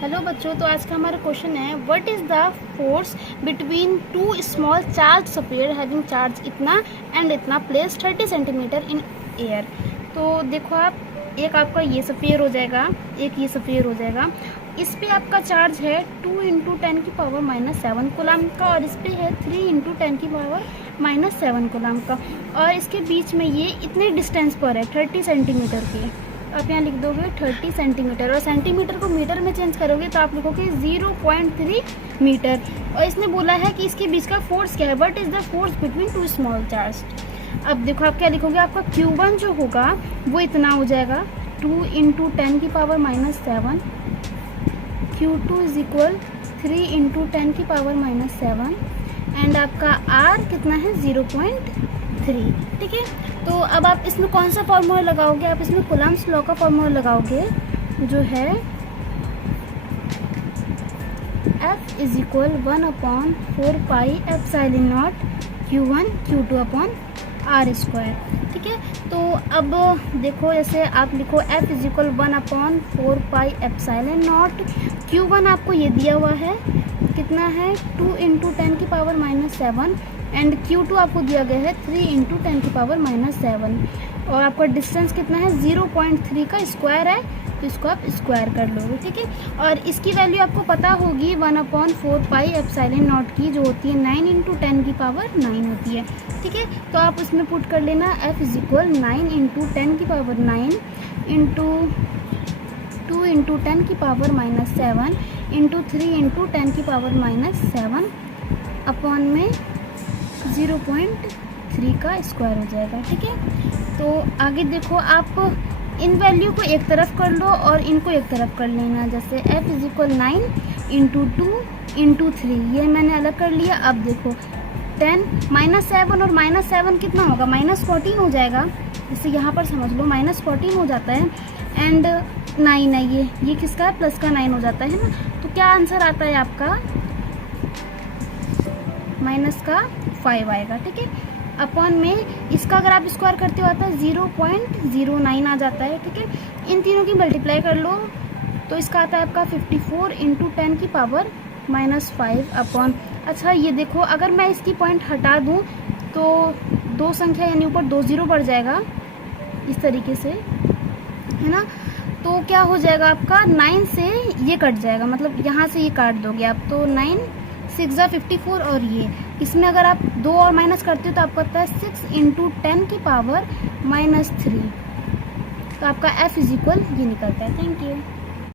Hello बच्चों, तो आज का हमारा क्वेश्चन है what is the force between two small charge sphere having charge इतना एंड इतना प्लेस 30 सेंटीमीटर इन एयर। तो देखो आप, एक आपका ये स्फीयर हो जाएगा, एक ये स्फीयर हो जाएगा। इस पे आपका चार्ज है 2 इंटू 10 की पावर -7 कूलम का, और इस पे है 3 इंटू 10 की पावर -7 कूलम का, और इसके बीच में ये इतने डिस्टेंस पर है 30 सेंटीमीटर की। आप यहाँ लिख दोगे 30 सेंटीमीटर, और सेंटीमीटर को मीटर में चेंज करोगे तो आप लिखोगे 0.3 मीटर। और इसने बोला है कि इसके बीच का फोर्स क्या है, what is the force between two small charge. अब देखो आप क्या लिखोगे, आपका Q1 जो होगा वो इतना हो जाएगा 2 इंटू 10 की power -7, Q2 is equal 3 into 10 की पावर -7, एंड आपका R कितना है 0.3। ठीक है, तो अब आप इसमें कौन सा फॉर्मूला लगाओगे, आप इसमें कूलम्ब्स लॉ का फॉर्मूला लगाओगे जो है F is equal 1/4πε0 Q1 Q2 upon R square. ठीक है, तो अब देखो जैसे आप लिखो F इज इक्वल 1/4πε0, Q1 आपको ये दिया हुआ है कितना है 2 इंटू 10 की पावर -7, एंड Q2 आपको दिया गया है 3 इंटू 10 की पावर -7, और आपका डिस्टेंस कितना है 0.3 का स्क्वायर है, तो इसको आप स्क्वायर कर लोगे। ठीक है, और इसकी वैल्यू आपको पता होगी 1/4πε0 की, जो होती है 9 इंटू 10 की पावर 9 होती है। ठीक है, तो आप उसमें पुट कर लेना F इज इक्वल 9 इंटू 10 की पावर 9 इंटू 2 इंटू 10 की पावर -7 इंटू 3 इंटू 10 की पावर -7 अपॉन में 0.3 का स्क्वायर हो जाएगा। ठीक है, तो आगे देखो आप इन वैल्यू को एक तरफ कर लो और इनको एक तरफ कर लेना। जैसे F is equal 9 into 2 into 3, ये मैंने अलग कर लिया। अब देखो 10 -7 और -7 कितना होगा, -14 हो जाएगा। जैसे यहाँ पर समझ लो -14 हो जाता है, एंड 9 है ये किसका है, प्लस का 9 हो जाता है ना। तो क्या आंसर आता है आपका, -5 आएगा। ठीक है, अपॉन में इसका अगर आप स्क्वायर करते हो आता है 0.09 आ जाता है। ठीक है, इन तीनों की मल्टीप्लाई कर लो तो इसका आता है आपका 54 इंटू 10 की पावर -5 अपॉन, अच्छा ये देखो अगर मैं इसकी पॉइंट हटा दूं तो दो संख्या यानी ऊपर 2 0 बढ़ जाएगा इस तरीके से, है ना। तो क्या हो जाएगा आपका 9 से ये कट जाएगा, मतलब यहाँ से ये काट दोगे आप, तो 9 6 54, और ये इसमें अगर आप 2 और माइनस करते हो तो आपको आता है 6 इंटू 10 की पावर -3। तो आपका F इज इक्वल ये निकलता है। Thank you.